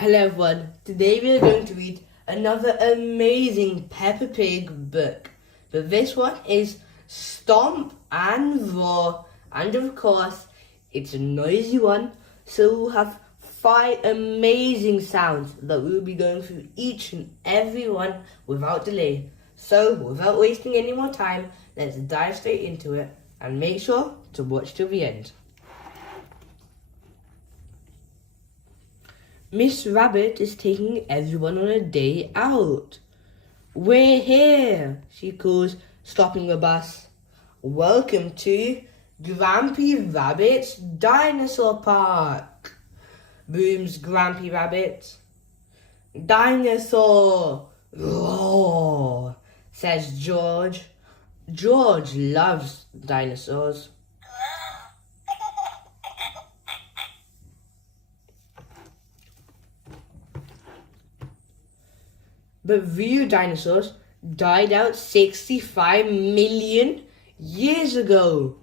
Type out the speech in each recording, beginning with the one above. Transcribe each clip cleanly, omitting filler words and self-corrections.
Hello everyone, today we are going to read another amazing Peppa Pig book. But this one is Stomp and Roar, and of course it's a noisy one, so we'll have 5 amazing sounds that we'll be going through each and every one without delay. So without wasting any more time, let's dive straight into it and make sure to watch till the end. Miss Rabbit is taking everyone on a day out. We're here, she calls, stopping the bus. Welcome to Grampy Rabbit's Dinosaur Park, booms Grampy Rabbit. Dinosaur! Roar, says George. George loves dinosaurs. But real dinosaurs died out 65 million years ago,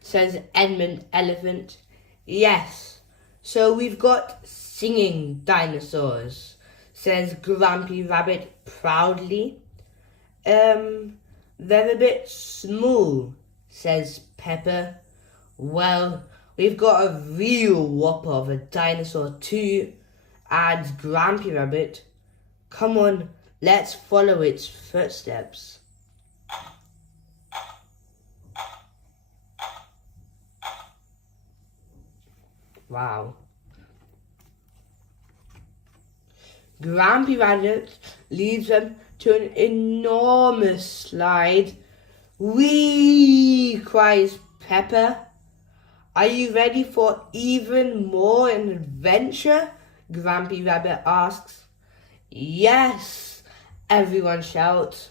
says Edmund Elephant. Yes, so we've got singing dinosaurs, says Grampy Rabbit proudly. They're a bit small, says Peppa. Well, we've got a real whopper of a dinosaur too, adds Grampy Rabbit. Come on, let's follow its footsteps. Wow. Grampy Rabbit leads them to an enormous slide. Whee! Cries Peppa. Are you ready for even more an adventure? Grampy Rabbit asks. Yes! Everyone shouts.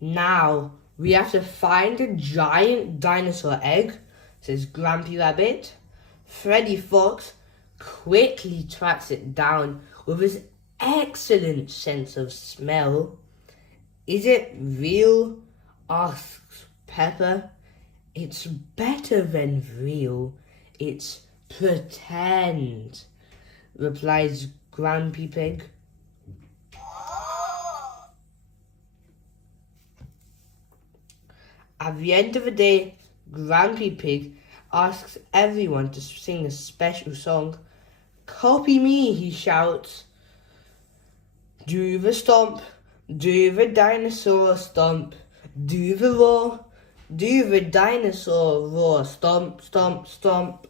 Now, we have to find a giant dinosaur egg, says Grampy Rabbit. Freddy Fox quickly tracks it down with his excellent sense of smell. Is it real? Asks Peppa. It's better than real. It's pretend, replies Grampy Pig. At the end of the day, Grampy Pig asks everyone to sing a special song. Copy me, he shouts. Do the stomp, do the dinosaur stomp, do the roar, do the dinosaur roar, stomp, stomp, stomp,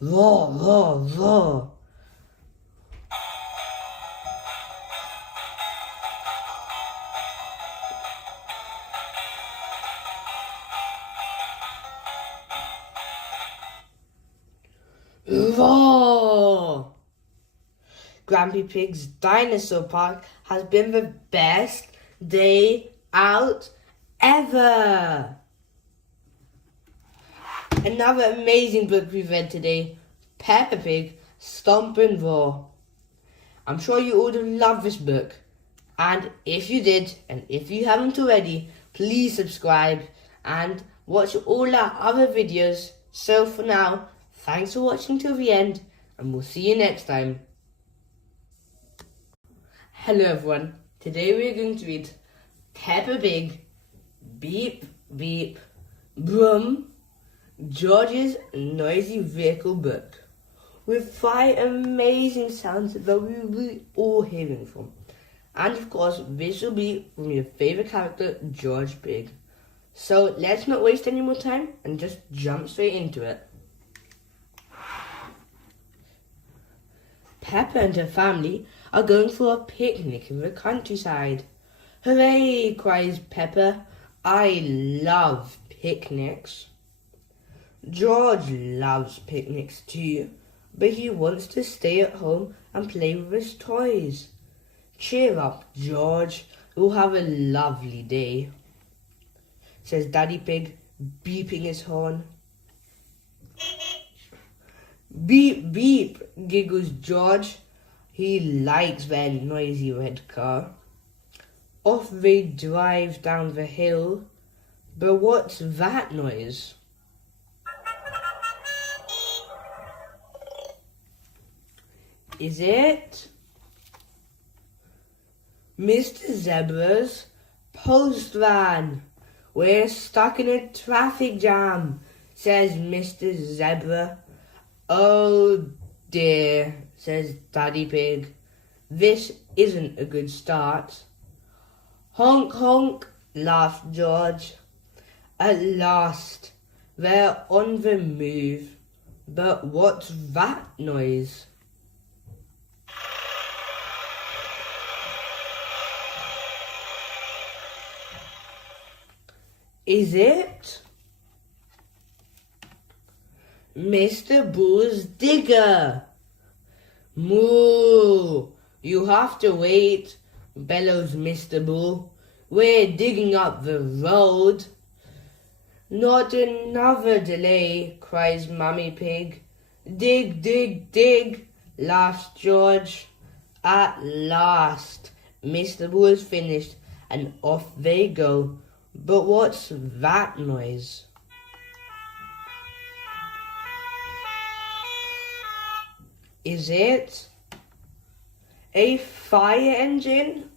roar, roar, roar. Roar! Grampy Pig's Dinosaur Park has been the best day out ever. Another amazing book we've read today, Peppa Pig, Stomp and Roar. I'm sure you all love this book, and if you did, and if you haven't already, please subscribe and watch all our other videos. So for now, thanks for watching till the end, and we'll see you next time. Hello everyone, today we are going to read Peppa Pig, Beep Beep Brum, George's Noisy Vehicle book, with 5 amazing sounds that we will be all hearing from. And of course, this will be from your favourite character, George Pig. So let's not waste any more time and just jump straight into it. Peppa and her family are going for a picnic in the countryside. Hooray, cries Peppa. I love picnics. George loves picnics too, but he wants to stay at home and play with his toys. Cheer up, George. We'll have a lovely day, says Daddy Pig, beeping his horn. Beep, beep, giggles George. He likes that noisy red car. Off they drive down the hill. But what's that noise? Is it Mr. Zebra's post van? We're stuck in a traffic jam, says Mr. Zebra. Oh dear, says Daddy Pig. This isn't a good start. Honk honk, laughed George. At last, they're on the move. But what's that noise? Is it Mr. Bull's digger? Moo! You have to wait, bellows Mr. Bull. We're digging up the road. Not another delay, cries Mummy Pig. Dig, dig, dig, laughs George. At last, Mr. Bull is finished, and off they go. But what's that noise? Is it a fire engine?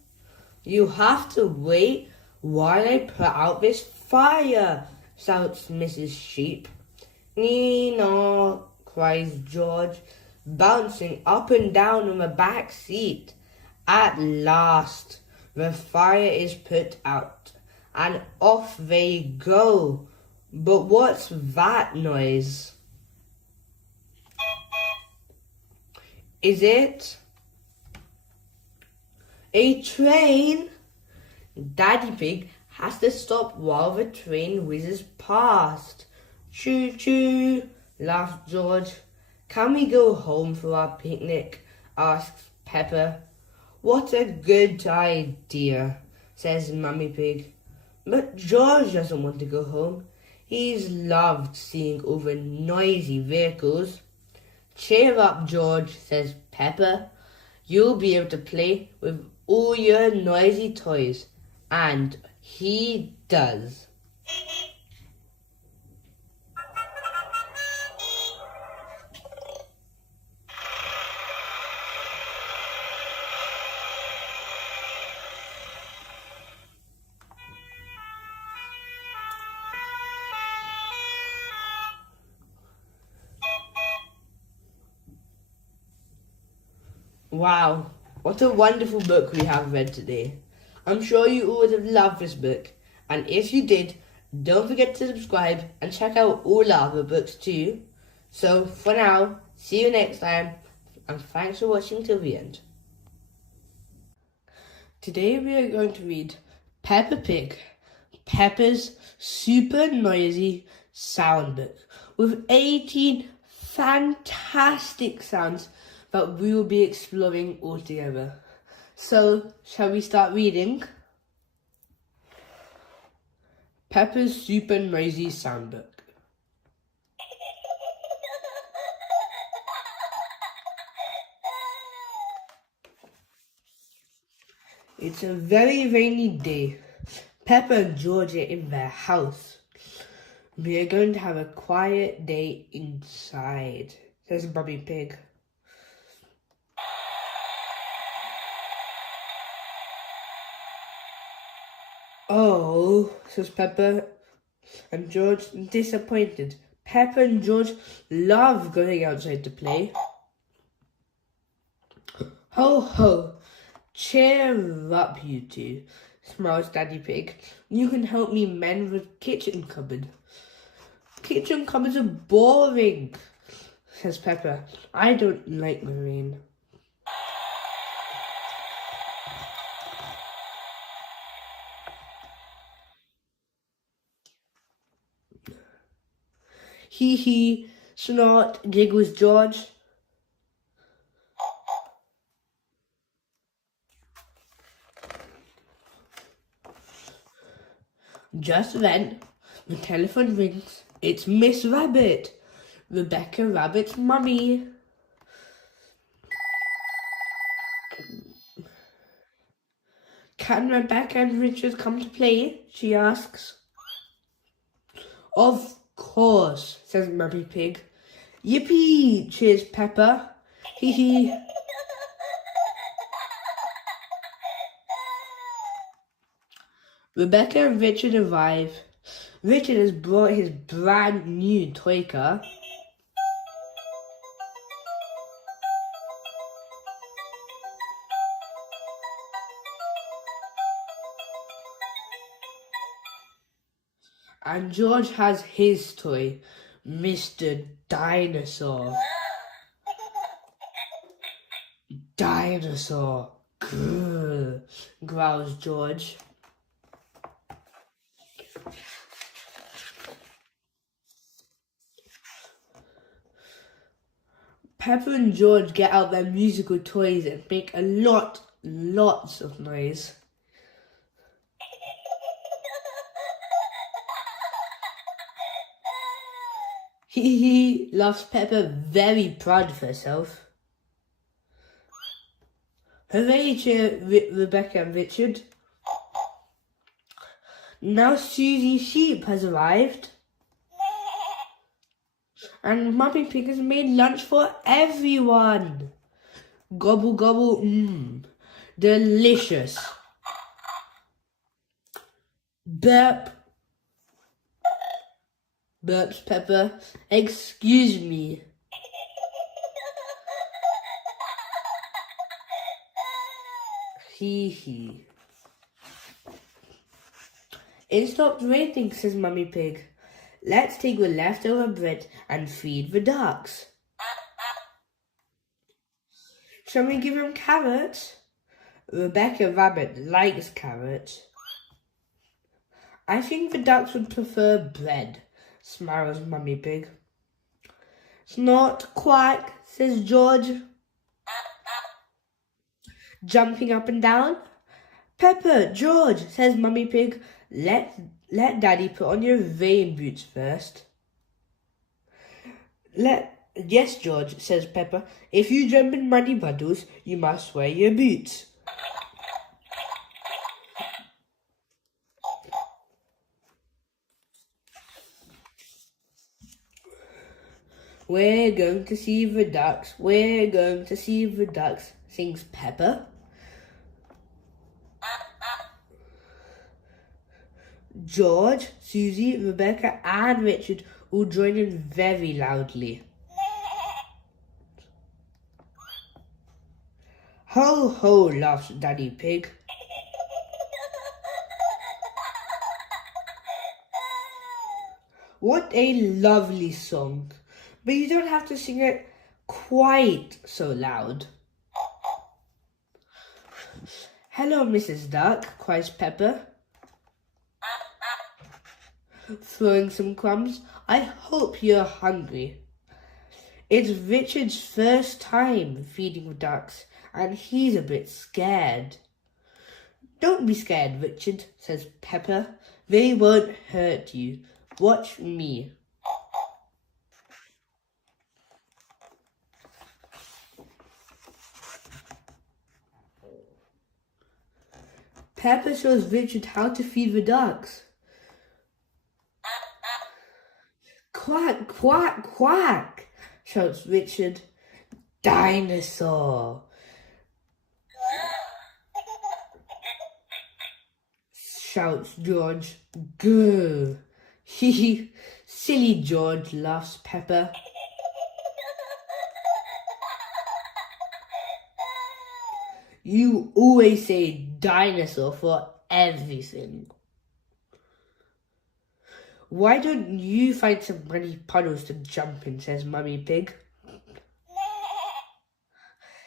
You have to wait while I put out this fire, shouts Mrs. Sheep. Nee-naw, cries George, bouncing up and down on the back seat. At last, the fire is put out, and off they go. But what's that noise? Is it a train? Daddy Pig has to stop while the train whizzes past. Choo-choo, laughed George. Can we go home for our picnic? Asks Peppa. What a good idea, says Mummy Pig. But George doesn't want to go home. He's loved seeing over noisy vehicles. Cheer up, George, says Peppa. You'll be able to play with all your noisy toys. And he does. Wow, what a wonderful book we have read today. I'm sure you all would have loved this book, and if you did, don't forget to subscribe and check out all our other books too. So for now, see you next time, and thanks for watching till the end. Today we are going to read Peppa Pig, Peppa's super noisy sound book, with 18 fantastic sounds that we will be exploring all together. So, shall we start reading? Peppa's Super Noisy Soundbook. It's a very rainy day. Peppa and George are in their house. We are going to have a quiet day inside, says Mummy Pig. Oh, says Peppa and George, disappointed. Peppa and George love going outside to play. Ho ho, cheer up you two, smiles Daddy Pig. You can help me mend the kitchen cupboard. Kitchen cupboards are boring, says Peppa. I don't like the rain. Hee hee, snort, giggles George. Just then, the telephone rings. It's Miss Rabbit, Rebecca Rabbit's mummy. Can Rebecca and Richard come to play? She asks. Of course, says Mummy Pig. Yippee, cheers Peppa. Hee hee. Rebecca and Richard arrive. Richard has brought his brand new toy car. And George has his toy, Mr. Dinosaur. Dinosaur. Grrr, growls George. Peppa and George get out their musical toys and make lots of noise. Hee hee, laughs Peppa, very proud of herself. Hooray, cheer Rebecca and Richard. Now Susie Sheep has arrived. And Mummy Pig has made lunch for everyone. Gobble gobble, delicious. Burp. Burps Peppa. Excuse me. Hee hee. It stopped raining, says Mummy Pig. Let's take the leftover bread and feed the ducks. Shall we give them carrots? Rebecca Rabbit likes carrots. I think the ducks would prefer bread, smiles Mummy Pig. Snort, quack, says George, jumping up and down. Peppa, George, says Mummy Pig, let Daddy put on your rain boots first. Yes, George, says Peppa. If you jump in muddy puddles, you must wear your boots. We're going to see the ducks. We're going to see the ducks, sings Peppa. George, Susie, Rebecca and Richard all join in very loudly. Ho ho, laughs Daddy Pig. What a lovely song. But you don't have to sing it quite so loud. Hello, Mrs. Duck, cries Peppa, throwing some crumbs. I hope you're hungry. It's Richard's first time feeding the ducks, and he's a bit scared. Don't be scared, Richard, says Peppa. They won't hurt you. Watch me. Peppa shows Richard how to feed the ducks. Quack, quack, quack, shouts Richard. Dinosaur, shouts George. Grr. Hee silly George, laughs Peppa. You always say dinosaur for everything. Why don't you find some muddy puddles to jump in, says Mummy Pig.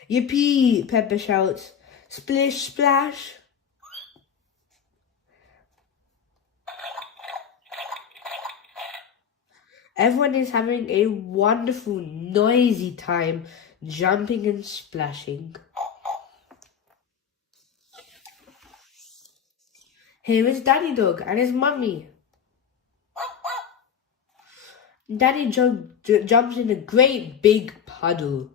Yippee, Peppa shouts. Splish splash. Everyone is having a wonderful, noisy time jumping and splashing. Here is Daddy Dog and his mummy. Daddy jumps in a great big puddle.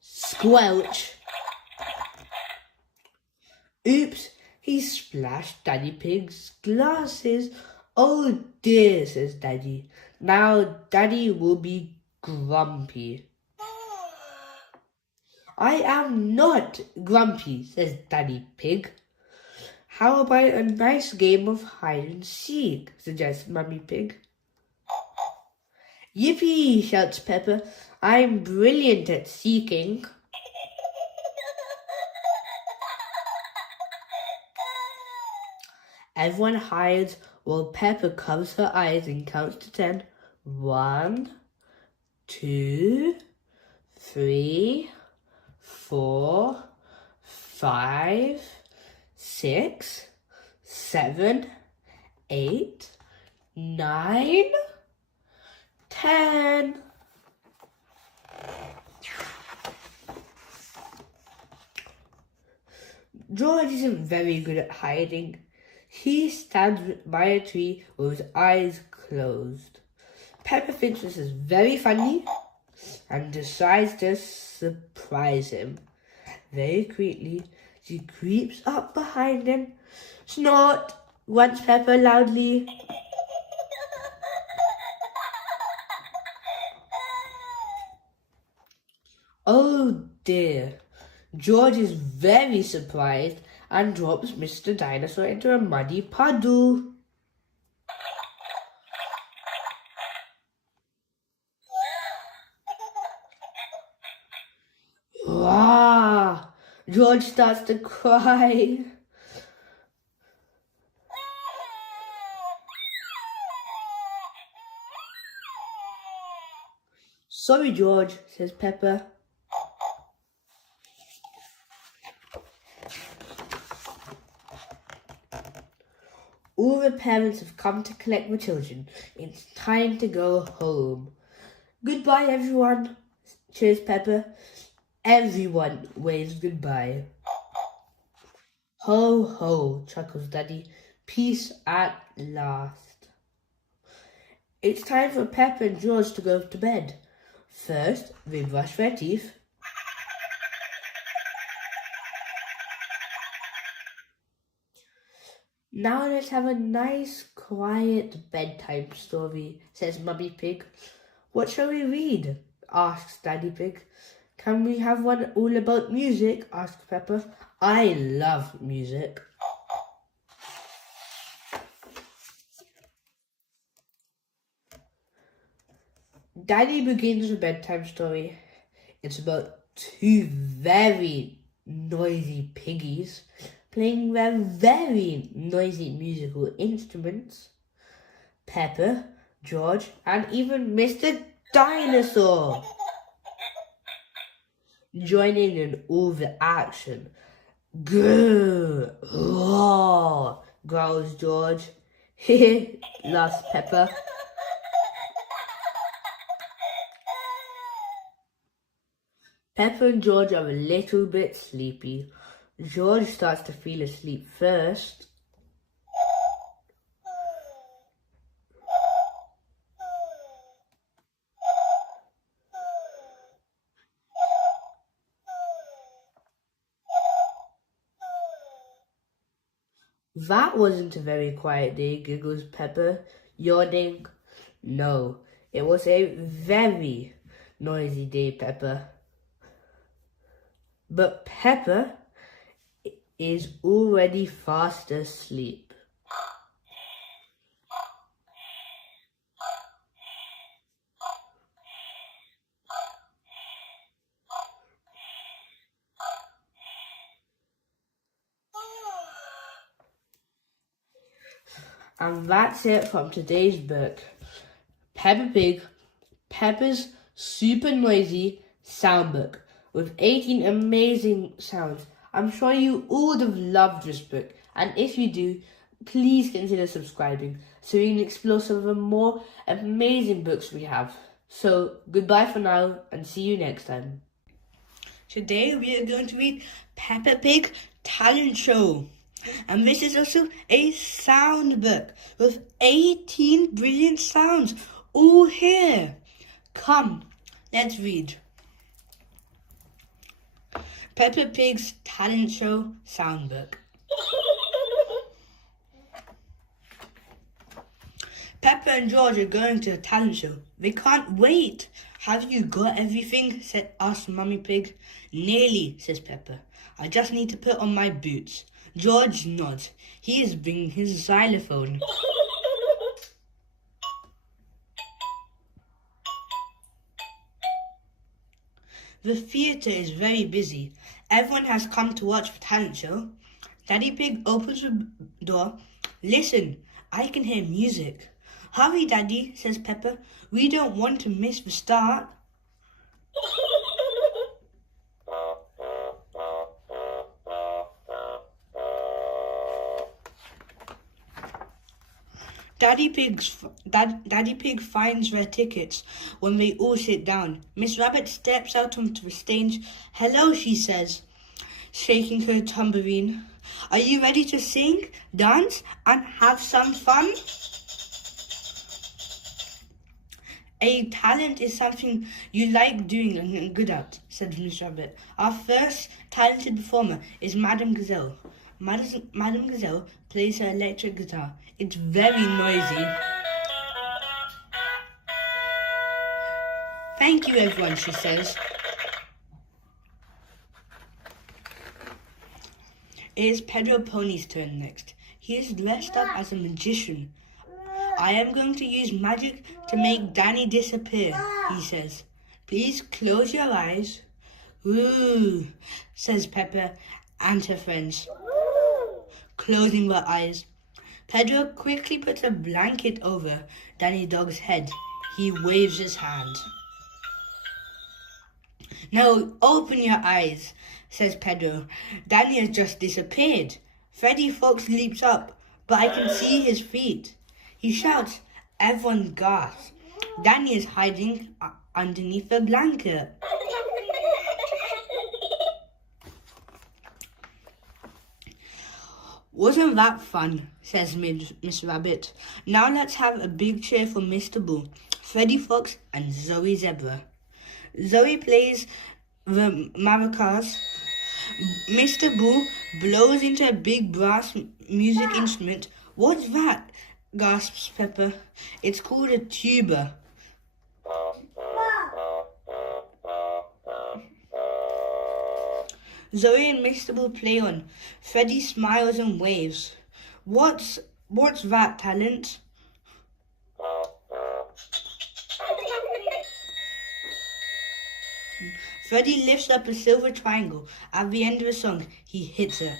Squelch. Oops, He splashed Daddy Pig's glasses. Oh dear, says Daddy. Now Daddy will be grumpy. I am not grumpy, says Daddy Pig. How about a nice game of hide and seek, suggests Mummy Pig. Yippee, shouts Peppa. I'm brilliant at seeking. Everyone hides while Peppa covers her eyes and counts to 10. 1, 2, 3, 4, 5, 6, 7, 8, 9, 10. George isn't very good at hiding. He stands by a tree with his eyes closed. Peppa thinks this is very funny and decides to surprise him. Very quickly, she creeps up behind him. Snort, grunts Peppa loudly. Oh dear. George is very surprised and drops Mr. Dinosaur into a muddy puddle. Wah! George starts to cry. Sorry, George, says Peppa. All the parents have come to collect the children. It's time to go home. Goodbye, everyone, cheers Peppa. Everyone waves goodbye. Ho, ho, chuckles Daddy. Peace at last. It's time for Peppa and George to go to bed. First, they brush their teeth. Now let's have a nice, quiet bedtime story, says Mummy Pig. What shall we read? Asks Daddy Pig. Can we have one all about music? Asks Peppa. I love music. Daddy begins a bedtime story. It's about two very noisy piggies playing their very noisy musical instruments. Peppa, George, and even Mr. Dinosaur joining in all the action. Grrr, roar, growls George. Heh, laughs Peppa. Peppa and George are a little bit sleepy. George starts to feel asleep first. That wasn't a very quiet day, giggles Peppa, yawning. No, it was a very noisy day, Peppa. But Peppa is already fast asleep. And that's it from today's book. Peppa Pig, Peppa's super noisy sound book with 18 amazing sounds. I'm sure you all have loved this book, and if you do, please consider subscribing so you can explore some of the more amazing books we have. So, goodbye for now, and see you next time. Today we are going to read Peppa Pig Talent Show. And this is also a sound book with 18 brilliant sounds all here. Come, let's read. Peppa Pig's Talent Show Soundbook. Peppa and George are going to a talent show. They can't wait. Have you got everything? asked Mummy Pig. Nearly, says Peppa. I just need to put on my boots. George nods. He is bringing his xylophone. The theatre is very busy. Everyone has come to watch the talent show. Daddy Pig opens the door. Listen, I can hear music. Hurry, Daddy, says Peppa. We don't want to miss the start. Daddy Pig finds their tickets when they all sit down. Miss Rabbit steps out onto the stage. Hello, she says, shaking her tambourine. Are you ready to sing, dance, and have some fun? A talent is something you like doing and good at, said Miss Rabbit. Our first talented performer is Madame Gazelle. Madame Gazelle plays her electric guitar. It's very noisy. Thank you, everyone, she says. It is Pedro Pony's turn next. He is dressed up as a magician. I am going to use magic to make Danny disappear, he says. Please close your eyes. Ooh, says Peppa and her friends, closing their eyes. Pedro quickly puts a blanket over Danny Dog's head. He waves his hand. Now open your eyes, says Pedro. Danny has just disappeared. Freddy Fox leaps up, but I can see his feet. He shouts. Everyone gasps. Danny is hiding underneath the blanket. Wasn't that fun, says Miss Rabbit. Now let's have a big cheer for Mr. Bull, Freddy Fox, and Zoe Zebra. Zoe plays the maracas. Mr. Bull blows into a big brass music instrument. What's that? Gasps Peppa. It's called a tuba. Zoe and Mr. Bull play on. Freddy smiles and waves. What's that, talent? Freddy lifts up a silver triangle. At the end of the song, he hits it.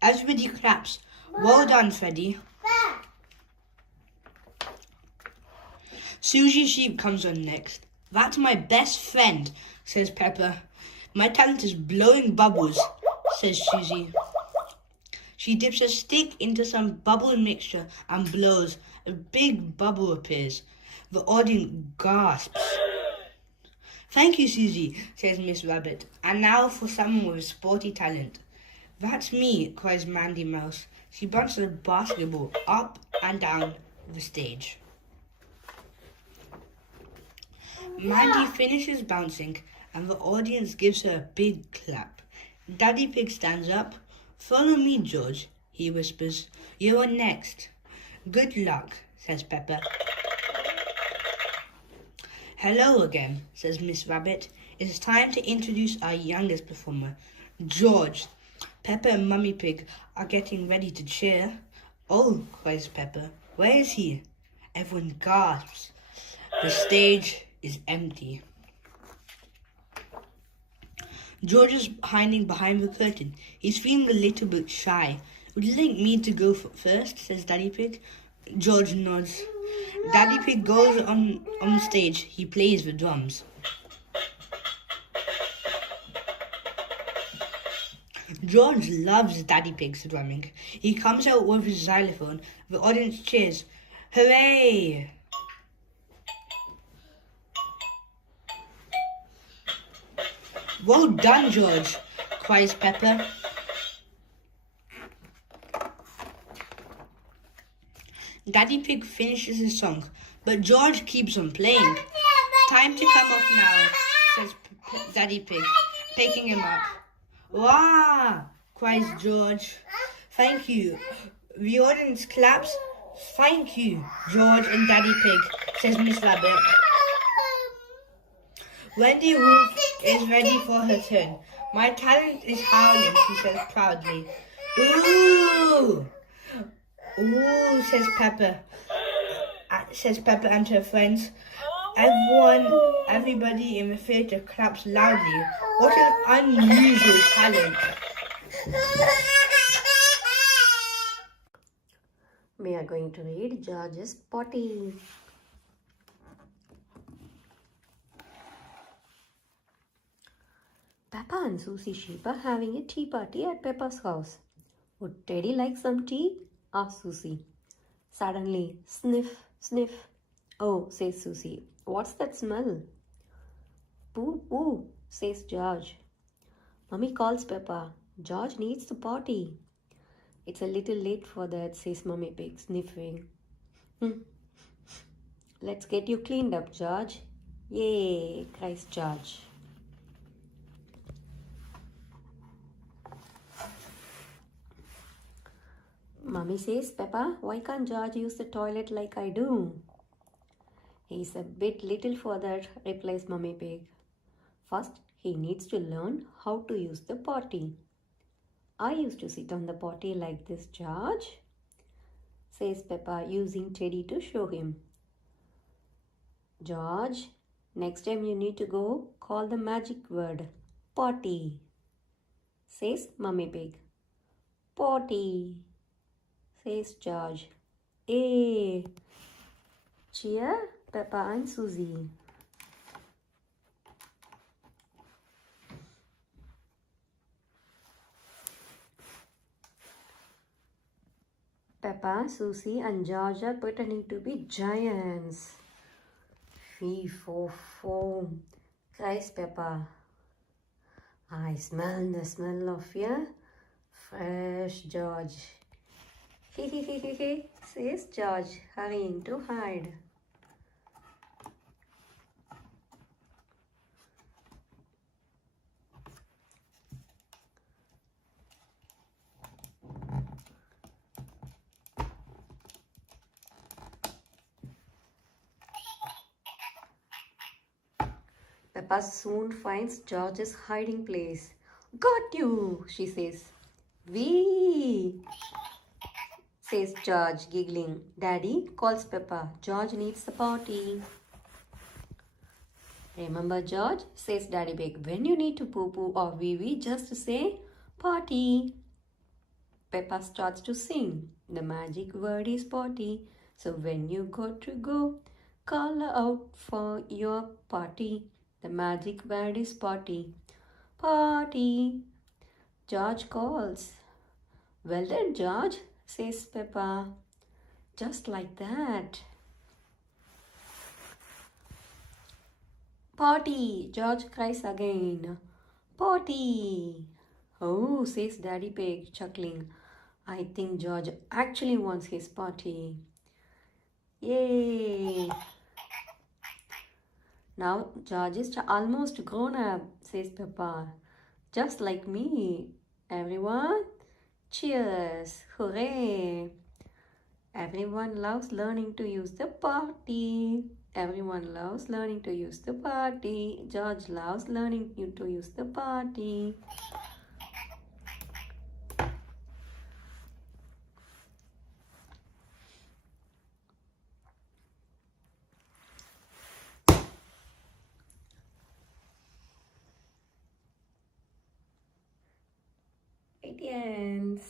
Everybody claps. Well done, Freddy. Susie Sheep comes on next. That's my best friend, says Peppa. My talent is blowing bubbles, says Susie. She dips a stick into some bubble mixture and blows. A big bubble appears. The audience gasps. Thank you, Susie, says Miss Rabbit. And now for someone with a sporty talent. That's me, cries Mandy Mouse. She bounces a basketball up and down the stage. Mandy finishes bouncing and the audience gives her a big clap. Daddy Pig stands up. Follow me, George, he whispers. You're next. Good luck, says Peppa. Hello again, says Miss Rabbit. It's time to introduce our youngest performer, George. Peppa and Mummy Pig are getting ready to cheer. Oh, cries Peppa. Where is he? Everyone gasps. The stage is empty. George is hiding behind the curtain. He's feeling a little bit shy. Would you like me to go first, says Daddy Pig. George nods. Daddy Pig goes on stage. He plays the drums. George loves Daddy Pig's drumming. He comes out with his xylophone. The audience cheers. Hooray! Well done, George, cries Peppa. Daddy Pig finishes his song, but George keeps on playing. Time to come off now, says Daddy Pig, picking him up. Wow, cries George. Thank you. The audience claps. Thank you, George and Daddy Pig, says Miss Rabbit. Wendy Wolf is ready for her turn. My talent is howling, she says proudly. Ooh! Ooh, says Peppa. Says Peppa and her friends. Everybody in the theatre claps loudly. What an unusual talent. We are going to read George's Potty. Peppa and Susie Sheep are having a tea party at Peppa's house. Would Teddy like some tea? Asked Susie. Suddenly, sniff, sniff. Oh, says Susie. What's that smell? Poo, poo, says George. Mummy calls Peppa. George needs the potty. It's a little late for that, says Mummy Pig, sniffing. Let's get you cleaned up, George. Yay, cries George. Mummy says, Peppa, why can't George use the toilet like I do? He's a bit little for that, replies Mummy Pig. First, he needs to learn how to use the potty. I used to sit on the potty like this, George, says Peppa, using Teddy to show him. George, next time you need to go, call the magic word, potty, says Mummy Pig. Potty, says George. Hey! Cheer, Peppa and Susie. Peppa, Susie and George are pretending to be giants. Fee, fo, foam, cries Peppa. I smell the smell of your fresh George. He, says George, hurrying to hide. Peppa soon finds George's hiding place. Got you, she says. Wee, says George, giggling. Daddy, calls Peppa. George needs the potty. Remember, George, says Daddy Pig, when you need to poo-poo or wee-wee, just say potty. Peppa starts to sing. The magic word is potty. So when you got to go, call out for your potty. The magic word is potty. Potty. George calls. Well done, George, says Peppa. Just like that. Potty, George cries again. Potty. Oh, says Daddy Pig, chuckling. I think George actually wants his potty. Yay! Now George is almost grown up, says Peppa. Just like me. Everyone, cheers! Hooray! Everyone loves learning to use the potty. Everyone loves learning to use the potty. George loves learning to use the potty. Ends.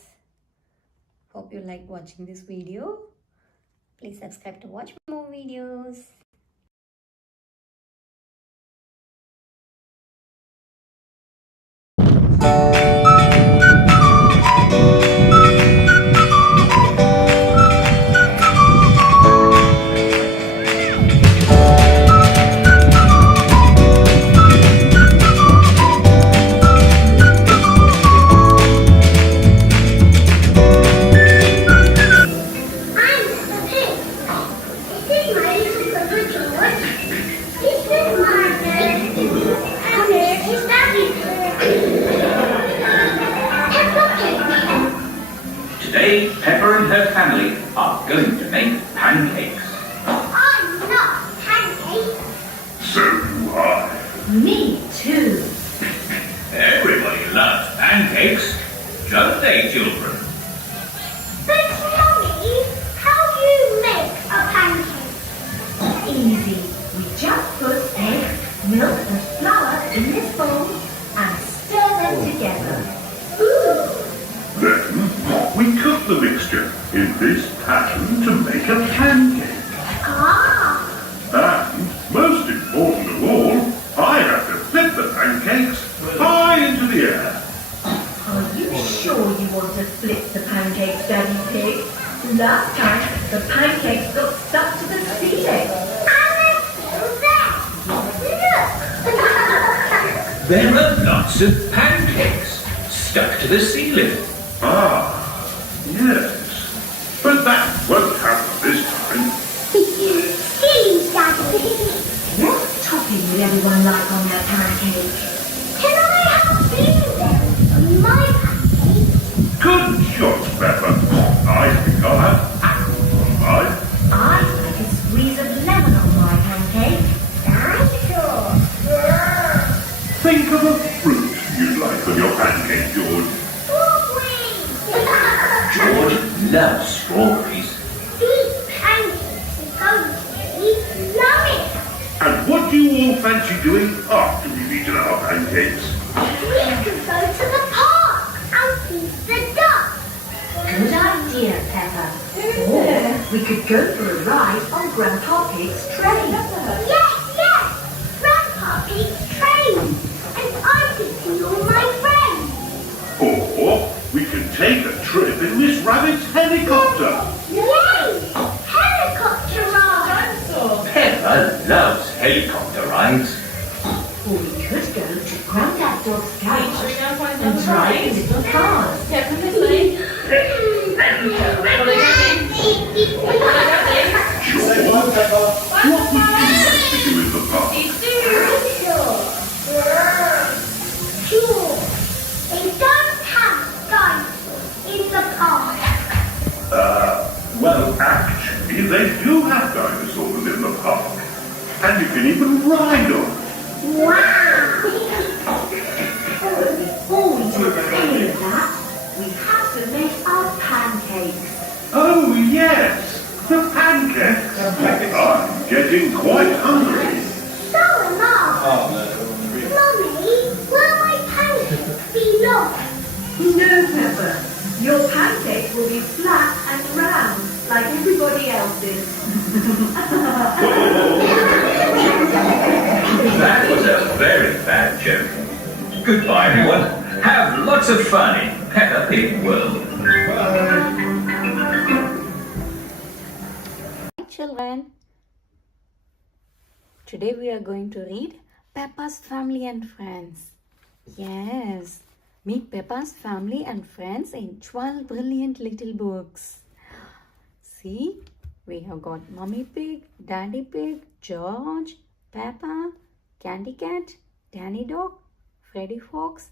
Hope you like watching this video. Please subscribe to watch more videos. Is this my name? Is that Today, Peppa and her family are going to make pancakes. I love pancakes. So do I. Me too. Everybody loves pancakes, don't they, children? But Mummy, how do you make a pancake? Easy. We just put eggs, milk and flour in this bowl and stir them together. Then we cook the mixture in this pan to make a pancake. Ah! And, most important of all, I have to flip the pancakes high into the air. Are you sure you want to flip the pancakes, Daddy Pig? Last time, the pancakes got stuck to the ceiling. And they're still there. Look! There are lots of pancakes stuck to the ceiling. Ah, yes. But that won't happen this time. Silly Daddy. What topping would everyone like on their pancake? Can I have blueberries on my pancake? Good shot, Peppa. I think I'll have apples on mine. I like a squeeze of lemon on my pancake. Dinosaur. Think of a fruit you'd like on your pancake, George. George loves strawberries. These pancakes are going to be yummy. And what do you all fancy doing after we've eaten our pancakes? We could go to the park and feed the ducks. Good idea, Peppa. Or we could go for a ride on Grandpa Pig's train. Yes! Grandpa Pig's train. And I could see all my friends. Or we can take a trip in Miss Rabbit's helicopter. Yay! Helicopter ride. Peppa loves helicopter rides. Or we could go to Grandad Dog's garage and drive little cars. George, what would you like to do in the park? Sure. They don't have dinosaurs in the park. Well, actually, they do have dinosaurs in the park. And you can even ride on. Wow! But before we do any of that, we have to make our pancakes. Oh, yes, the pancakes. I'm getting quite hungry. So am I. Mummy, will my pancakes be long? No, Peppa. Your pancakes will be flat and round, like everybody else's. That was a very bad joke. Goodbye, everyone. Have lots of fun in Peppa Pig World. Hi children. Today we are going to read Peppa's Family and Friends. Yes, meet Peppa's family and friends in 12 brilliant little books. See, we have got Mummy Pig, Daddy Pig, George, Peppa, Candy Cat, Danny Dog, Freddy Fox,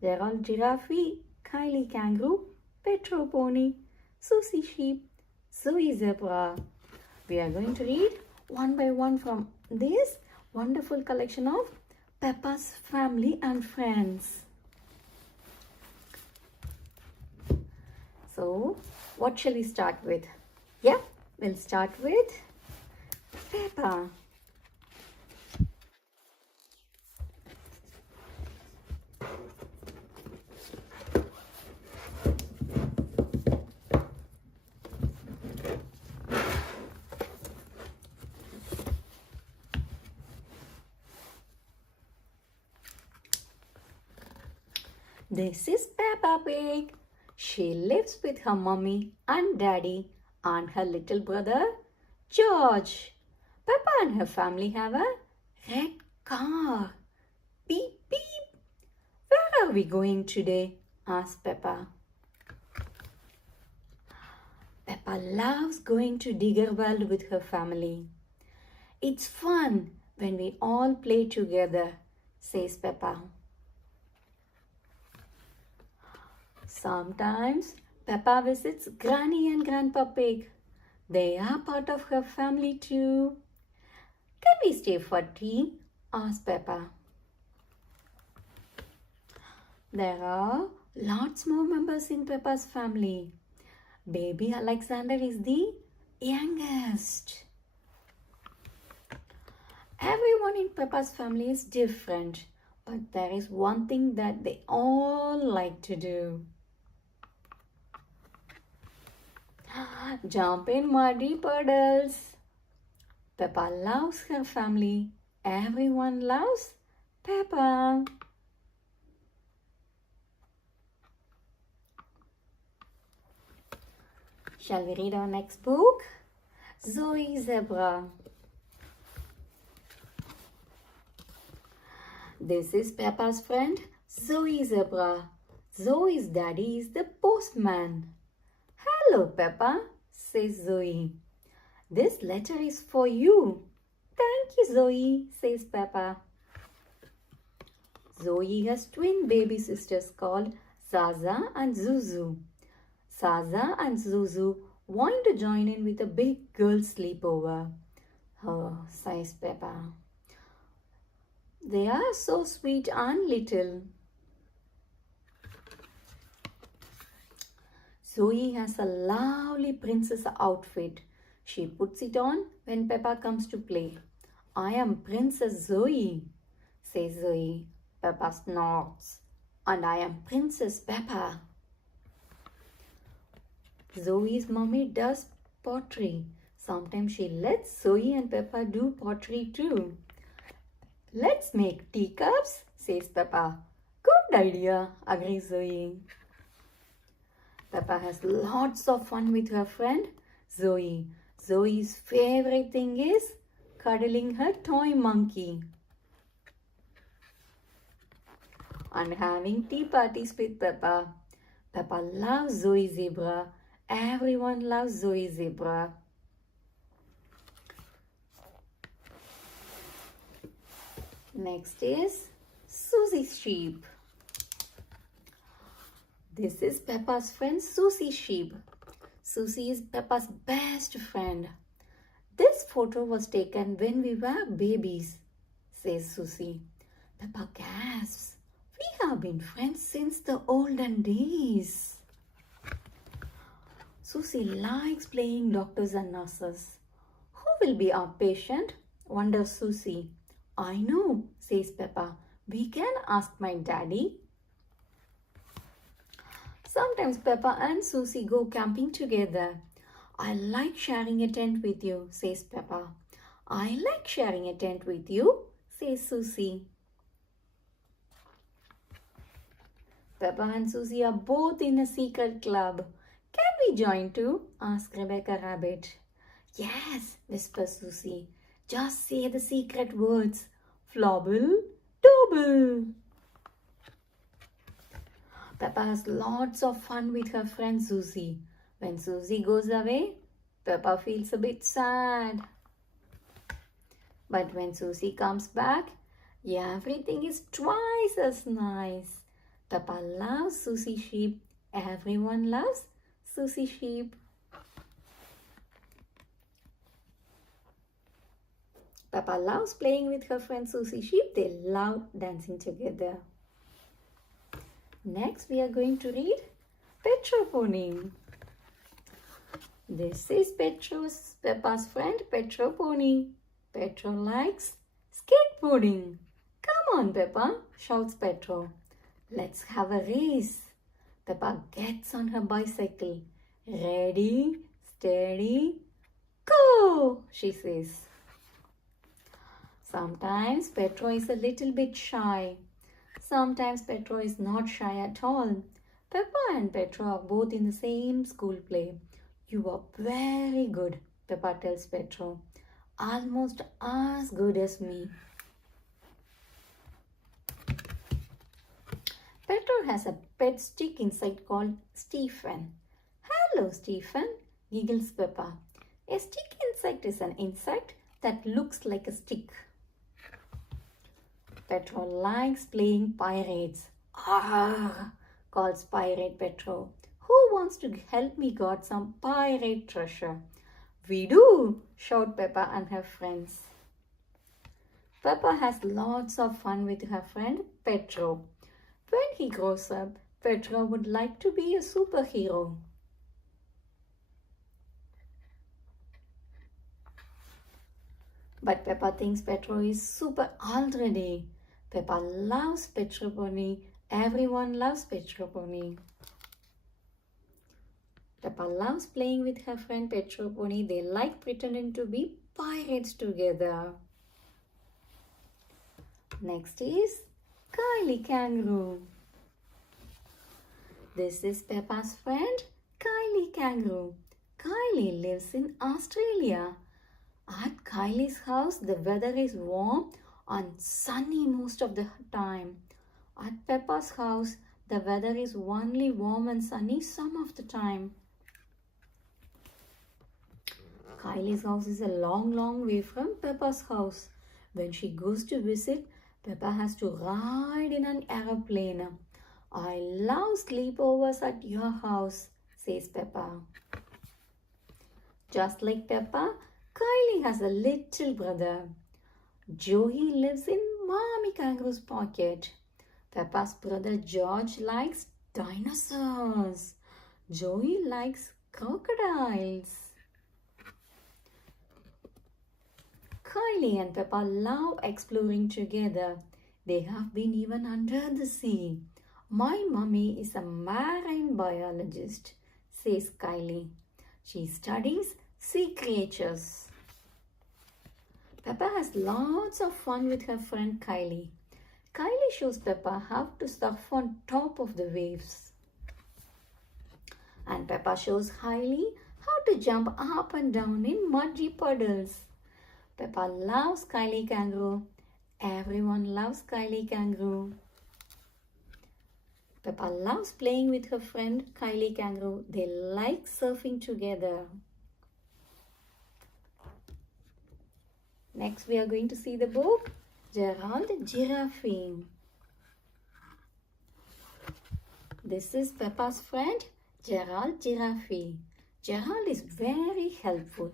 Gerald Giraffe, Kylie Kangaroo, Petro Pony, Susie Sheep, Zoe Zebra. We are going to read one by one from this wonderful collection of Peppa's Family and Friends. So, what shall we start with? Yeah, we'll start with Peppa. This is Peppa Pig. She lives with her mummy and daddy and her little brother George. Peppa and her family have a red car. Beep beep. Where are we going today? Asked Peppa. Peppa loves going to Digger World with her family. It's fun when we all play together, says Peppa. Sometimes Peppa visits Granny and Grandpa Pig. They are part of her family too. Can we stay for tea? Asked Peppa. There are lots more members in Peppa's family. Baby Alexander is the youngest. Everyone in Peppa's family is different, but there is one thing that they all like to do. Jump in muddy puddles. Peppa loves her family. Everyone loves Peppa. Shall we read our next book? Zoe Zebra. This is Peppa's friend, Zoe Zebra. Zoe's daddy is the postman. Hello, Peppa, says Zoe. This letter is for you. Thank you, Zoe, says Peppa. Zoe has twin baby sisters called Zaza and Zuzu. Zaza and Zuzu want to join in with a big girl sleepover. Oh, sighs Peppa. They are so sweet and little. Zoe has a lovely princess outfit. She puts it on when Peppa comes to play. I am Princess Zoe, says Zoe. Peppa snorts. And I am Princess Peppa. Zoe's mummy does pottery. Sometimes she lets Zoe and Peppa do pottery too. Let's make teacups, says Peppa. Good idea, agrees Zoe. Peppa has lots of fun with her friend Zoe. Zoe's favorite thing is cuddling her toy monkey and having tea parties with Peppa. Peppa loves Zoe Zebra. Everyone loves Zoe Zebra. Next is Susie Sheep. This is Peppa's friend Susie Sheep. Susie is Peppa's best friend. This photo was taken when we were babies, says Susie. Peppa gasps. We have been friends since the olden days. Susie likes playing doctors and nurses. Who will be our patient? Wonders Susie. I know, says Peppa. We can ask my daddy. Sometimes Peppa and Susie go camping together. I like sharing a tent with you, says Peppa. I like sharing a tent with you, says Susie. Peppa and Susie are both in a secret club. Can we join too? Asks Rebecca Rabbit. Yes, whispers Susie. Just say the secret words. Flobble, dobble. Peppa has lots of fun with her friend Susie. When Susie goes away, Peppa feels a bit sad. But when Susie comes back, everything is twice as nice. Peppa loves Susie Sheep. Everyone loves Susie Sheep. Peppa loves playing with her friend Susie Sheep. They love dancing together. Next, we are going to read Petro Pony. This is Peppa's friend Petro Pony. Petro likes skateboarding. Come on, Peppa, shouts Petro. Let's have a race. Peppa gets on her bicycle. Ready, steady, go, she says. Sometimes Petro is a little bit shy. Sometimes Petro is not shy at all. Peppa and Petro are both in the same school play. You are very good, Peppa tells Petro. Almost as good as me. Petro has a pet stick inside called Stephen. Hello, Stephen, giggles Peppa. A stick insect is an insect that looks like a stick. Petro likes playing pirates. Ah, calls Pirate Petro. Who Who wants to help me guard some pirate treasure? We do, shout Peppa and her friends. Peppa has lots of fun with her friend Petro. When he grows up, Petro would like to be a superhero. But Peppa thinks Petro is super already. Peppa loves Petro Pony. Everyone loves Petro Pony. Peppa loves playing with her friend Petro Pony. They like pretending to be pirates together. Next is Kylie Kangaroo. This is Peppa's friend Kylie Kangaroo. Kylie lives in Australia. At Kylie's house, the weather is warm and sunny most of the time. At Peppa's house, the weather is only warm and sunny some of the time. Kylie's house is a long way from Peppa's house. When she goes to visit, Peppa has to ride in an aeroplane. I love sleepovers at your house, says Peppa. Just like Peppa, Kylie has a little brother. Joey lives in Mommy Kangaroo's pocket. Peppa's brother George likes dinosaurs. Joey likes crocodiles. Kylie and Peppa love exploring together. They have been even under the sea. My mummy is a marine biologist, says Kylie. She studies sea creatures. Peppa has lots of fun with her friend Kylie. Kylie shows Peppa how to surf on top of the waves. And Peppa shows Kylie how to jump up and down in muddy puddles. Peppa loves Kylie Kangaroo. Everyone loves Kylie Kangaroo. Peppa loves playing with her friend Kylie Kangaroo. They like surfing together. Next, we are going to see the book Gerald Giraffe. This is Peppa's friend Gerald Giraffe. Gerald is very helpful.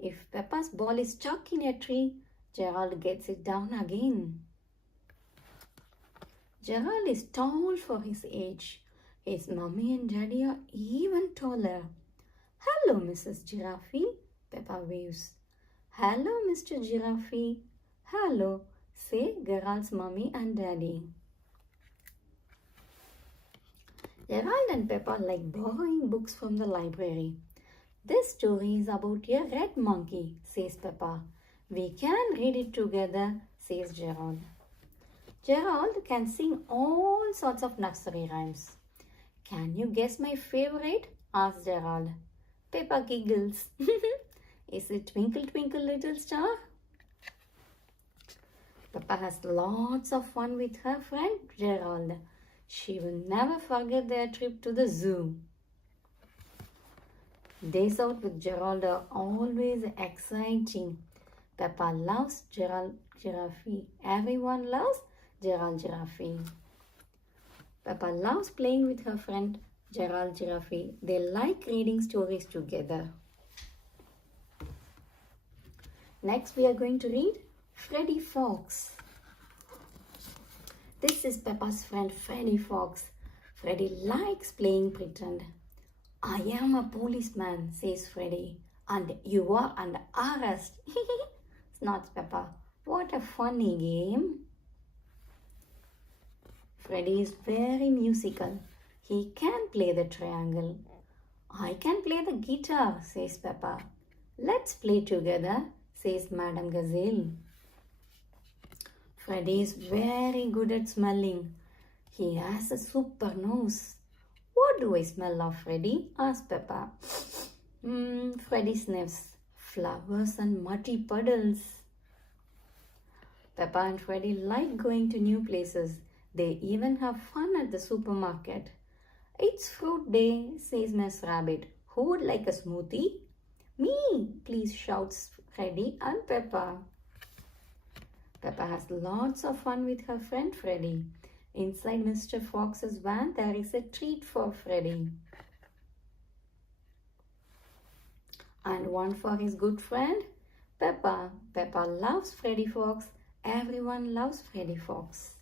If Peppa's ball is stuck in a tree, Gerald gets it down again. Gerald is tall for his age. His mommy and daddy are even taller. Hello, Mrs. Giraffe, Peppa waves. Hello, Mr. Giraffe. Hello, say Gerald's mommy and daddy. Gerald and Peppa like borrowing books from the library. This story is about a red monkey, says Peppa. We can read it together, says Gerald. Gerald can sing all sorts of nursery rhymes. Can you guess my favorite? Asks Gerald. Peppa giggles. Is it Twinkle Twinkle Little Star? Peppa has lots of fun with her friend Gerald. She will never forget their trip to the zoo. Days out with Gerald are always exciting. Peppa loves Gerald Giraffe. Everyone loves Gerald Giraffe. Peppa loves playing with her friend Gerald Giraffe. They like reading stories together. Next, we are going to read Freddy Fox. This is Peppa's friend Freddy Fox. Freddy likes playing pretend. I am a policeman, says Freddy, and you are under arrest. Snorts Peppa. What a funny game. Freddy is very musical. He can play the triangle. I can play the guitar, says Peppa. Let's play together, says Madame Gazelle. Freddy is very good at smelling. He has a super nose. What do I smell of, Freddy? Asks Peppa. Freddy sniffs. Flowers and muddy puddles. Peppa and Freddy like going to new places. They even have fun at the supermarket. It's fruit day, says Miss Rabbit. Who would like a smoothie? Me, please, shouts Freddy and Peppa. Peppa has lots of fun with her friend Freddy. Inside Mr. Fox's van, there is a treat for Freddy. one for his good friend, Peppa. Peppa loves Freddy Fox. Everyone loves Freddy Fox.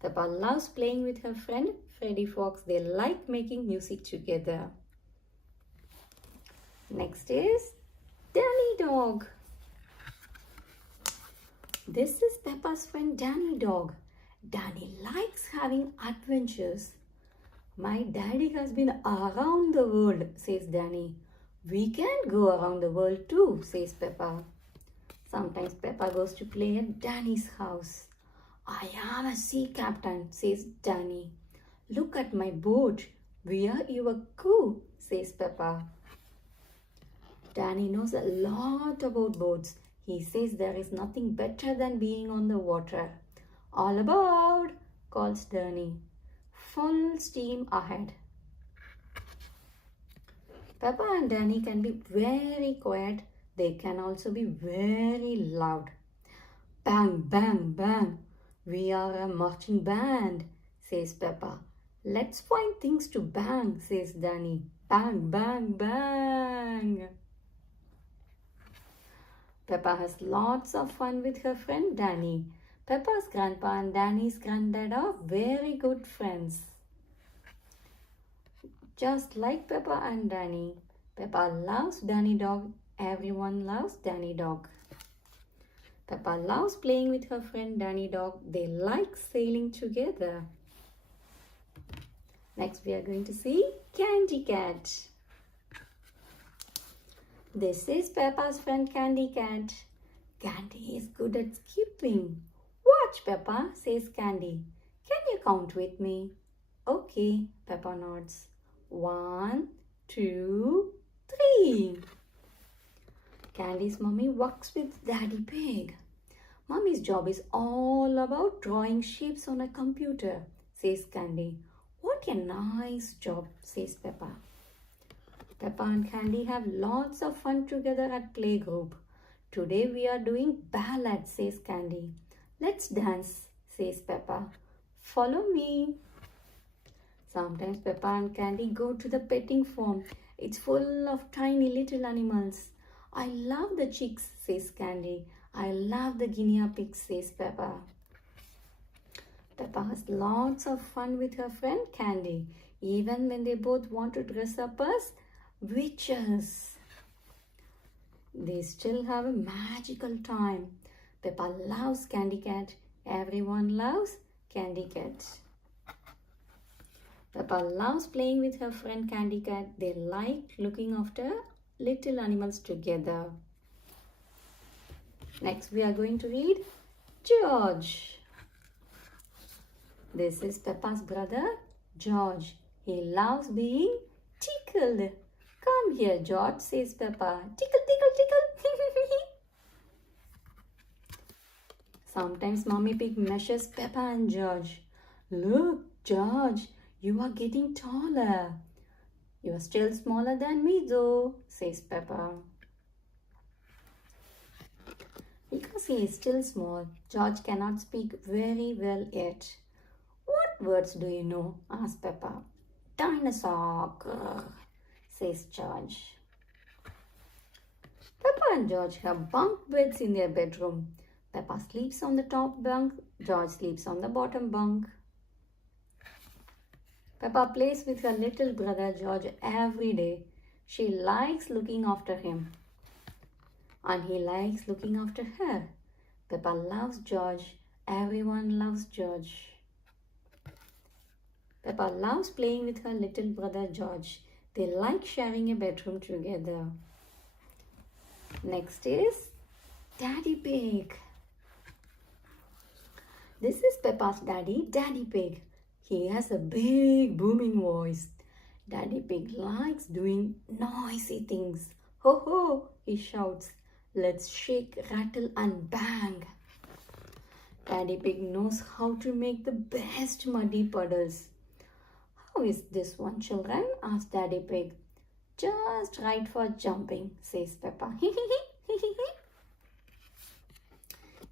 Peppa loves playing with her friend Freddy Fox. They like making music together. Next is Danny Dog. This is Peppa's friend Danny Dog. Danny likes having adventures. My daddy has been around the world, says Danny. We can go around the world too, says Peppa. Sometimes Peppa goes to play at Danny's house. I am a sea captain, says Danny. Look at my boat. We are your crew, says Peppa. Danny knows a lot about boats. He says there is nothing better than being on the water. All aboard, calls Danny. Full steam ahead. Peppa and Danny can be very quiet. They can also be very loud. Bang, bang, bang. We are a marching band, says Peppa. Let's find things to bang, says Danny. Bang, bang, bang. Peppa has lots of fun with her friend Danny. Peppa's grandpa and Danny's granddad are very good friends. Just like Peppa and Danny, Peppa loves Danny Dog. Everyone loves Danny Dog. Peppa loves playing with her friend Danny Dog. They like sailing together. Next we are going to see Candy Cat. This is Peppa's friend Candy Cat. Candy is good at skipping. Watch, Peppa, says Candy. Can you count with me? Okay, Peppa nods. 1, 2, 3. Candy's mommy works with Daddy Pig. Mommy's job is all about drawing shapes on a computer, says Candy. What a nice job, says Peppa. Peppa and Candy have lots of fun together at playgroup. Today we are doing ballet, says Candy. Let's dance, says Peppa. Follow me. Sometimes Peppa and Candy go to the petting farm. It's full of tiny little animals. I love the chicks, says Candy. I love the guinea pigs, says Peppa. Peppa has lots of fun with her friend Candy, even when they both want to dress up as witches. They still have a magical time. Peppa loves Candy Cat. Everyone loves Candy Cat. Peppa loves playing with her friend Candy Cat. They like looking after little animals together. Next we are going to read George. This is Peppa's brother George. He loves being tickled. Come here, George, says Peppa. Tickle, tickle, tickle. Sometimes Mommy Pig measures Peppa and George. Look, George, you are getting taller. You are still smaller than me though, says Peppa. Because he is still small, George cannot speak very well yet. What words do you know? Asks Peppa. Dinosaur, grrr, says George. Peppa and George have bunk beds in their bedroom. Peppa sleeps on the top bunk, George sleeps on the bottom bunk. Peppa plays with her little brother George every day. She likes looking after him, and he likes looking after her. Peppa loves George. Everyone loves George. Peppa loves playing with her little brother George. They like sharing a bedroom together. Next is Daddy Pig. This is Peppa's daddy, Daddy Pig. He has a big booming voice. Daddy Pig likes doing noisy things. Ho ho, he shouts. Let's shake, rattle and bang. Daddy Pig knows how to make the best muddy puddles. How is this one, children? Asks Daddy Pig. Just right for jumping, says Peppa.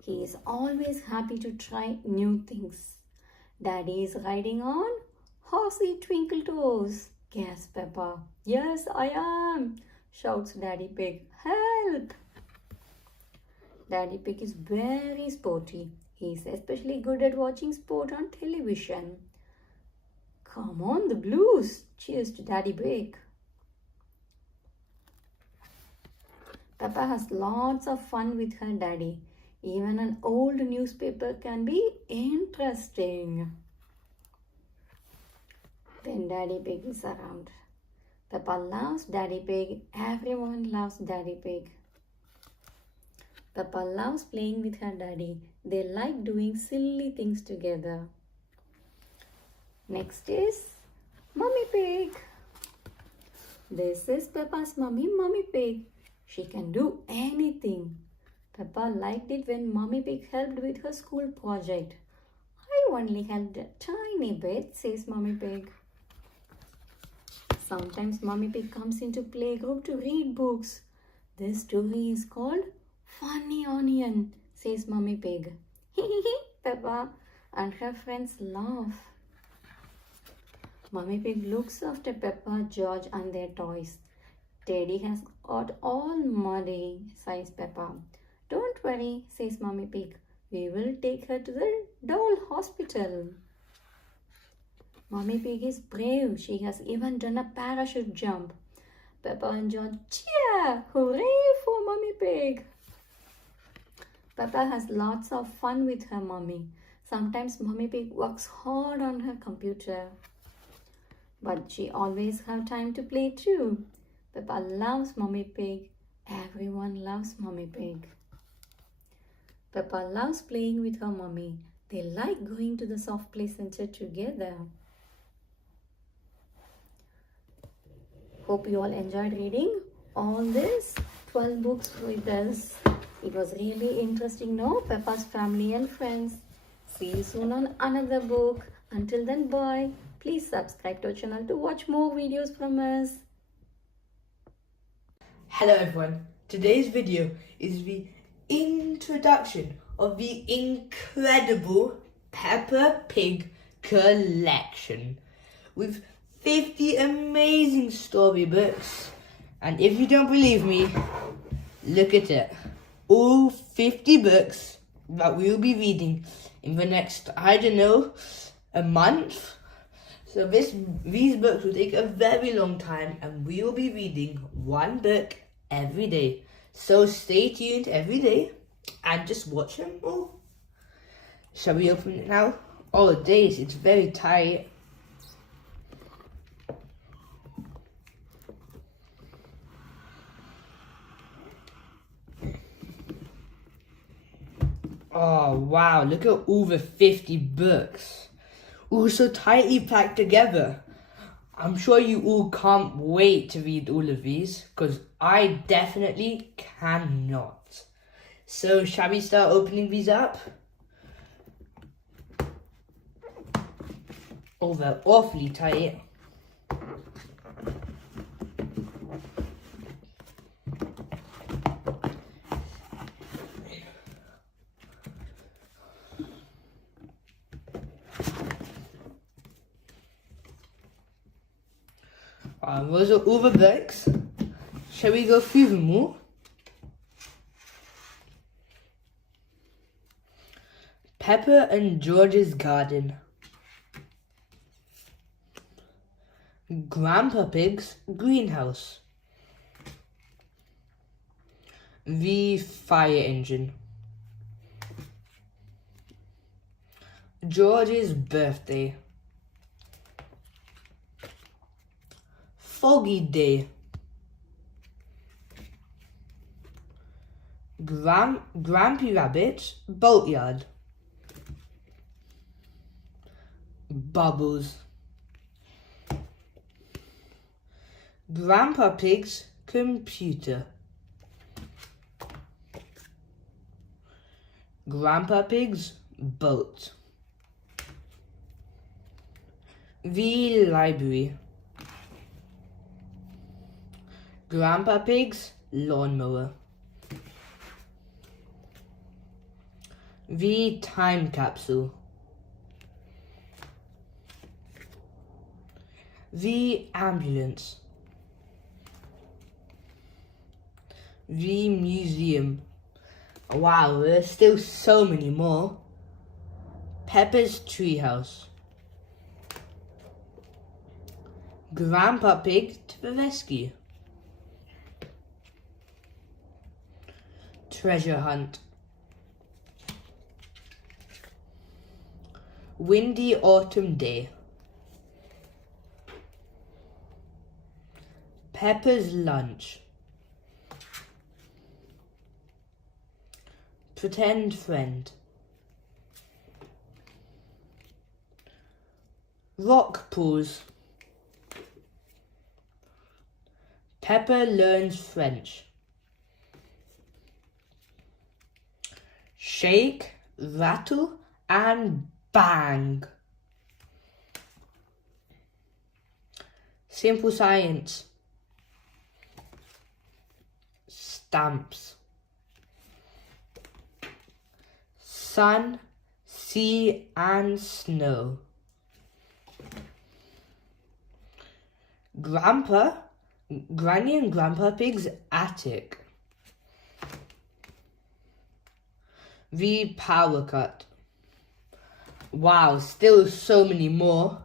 He is always happy to try new things. Daddy is riding on horsey twinkle toes, gasps Peppa. Yes, I am. shouts Daddy Pig. Help! Daddy Pig is very sporty. He's especially good at watching sport on television. Come on, the Blues! Cheers to Daddy Pig. Peppa has lots of fun with her daddy. Even an old newspaper can be interesting. When Daddy Pig is around. Peppa loves Daddy Pig. Everyone loves Daddy Pig. Peppa loves playing with her daddy. They like doing silly things together. Next is Mummy Pig. This is Peppa's mummy, Mummy Pig. She can do anything. Peppa liked it when Mummy Pig helped with her school project. I only helped a tiny bit, says Mummy Pig. Sometimes Mummy Pig comes into playgroup to read books. This story is called Funny Onion, says Mummy Pig. Peppa and her friends laugh. Mummy Pig looks after Peppa, George and their toys. Teddy has got all muddy, sighs Peppa. Don't worry, says Mummy Pig. We will take her to the doll hospital. Mummy Pig is brave. She has even done a parachute jump. Peppa and George cheer! Hooray for Mummy Pig! Peppa has lots of fun with her mummy. Sometimes Mummy Pig works hard on her computer. But she always has time to play too. Peppa loves Mummy Pig. Everyone loves Mummy Pig. Peppa loves playing with her mummy. They like going to the soft play center together. Hope you all enjoyed reading all these 12 books with us. It was really interesting, no? Peppa's family and friends. See you soon on another book. Until then, bye. Please subscribe to our channel to watch more videos from us. Hello everyone, today's video is the introduction of the incredible Peppa Pig collection with 50 amazing storybooks. And if you don't believe me, look at it. All 50 books that we will be reading in the next, I don't know, a month. So these books will take a very long time and we will be reading one book every day. So stay tuned every day and just watch them all. Shall we open it now? Oh days, it's very tight. Oh wow, look at all the 50 books. All so tightly packed together. I'm sure you all can't wait to read all of these, because I definitely cannot. So shall we start opening these up? Oh, they're awfully tight. Those are all the books. Shall we go through them all? Peppa and George's Garden. Grandpa Pig's Greenhouse. The Fire Engine. George's Birthday. Foggy Day. Grampy Rabbit's Boatyard. Bubbles. Grandpa Pig's Computer. Grandpa Pig's Boat. The Library. Grandpa Pig's Lawnmower. The Time Capsule. The Ambulance. The museum. Wow, there's still so many more. Peppa's treehouse. Grandpa Pig to the rescue. Treasure hunt. Windy autumn day. Peppa's lunch. Pretend friend. Rock pools. Peppa learns French. Shake, rattle, and bang. Simple science. Stamps. Sun, sea, and snow. Granny and Grandpa Pig's attic. The power cut. Wow, still so many more.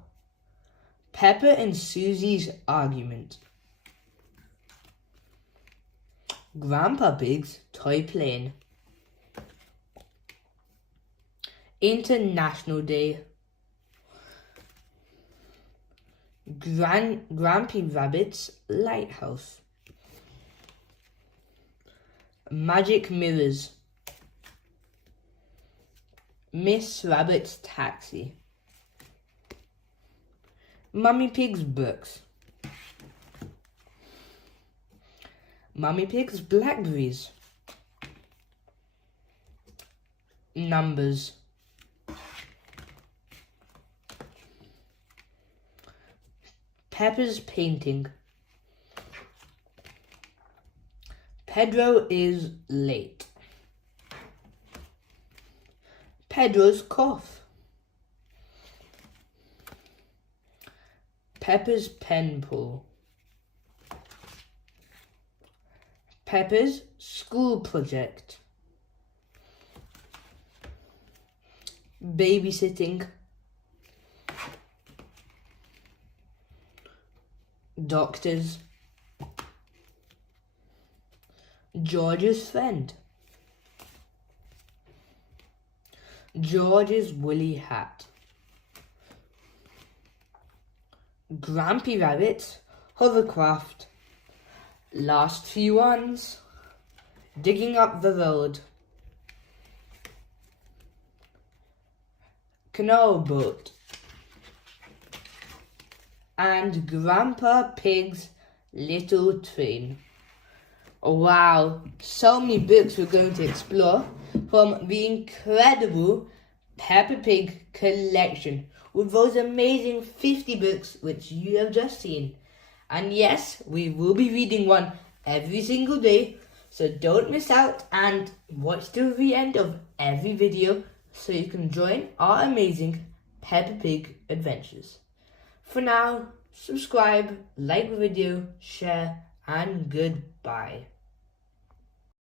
Peppa and Susie's argument. Grandpa Pig's toy plane. International Day. Grampy Rabbit's lighthouse. Magic mirrors. Miss Rabbit's taxi. Mummy Pig's books. Mummy Pig's blackberries. Numbers. Peppa's painting. Pedro is late. Pedro's cough. Peppa's pen pull. Peppa's school project. Babysitting. Doctors. George's friend. George's woolly hat. Grampy Rabbit's hovercraft. Last few ones. Digging up the road. Canal boat. And Grandpa Pig's little train. Wow, so many books we're going to explore from the incredible Peppa Pig collection with those amazing 50 books which you have just seen. And yes, we will be reading one every single day, so don't miss out and watch till the end of every video so you can join our amazing Peppa Pig adventures. For now, subscribe, like the video, share, and goodbye.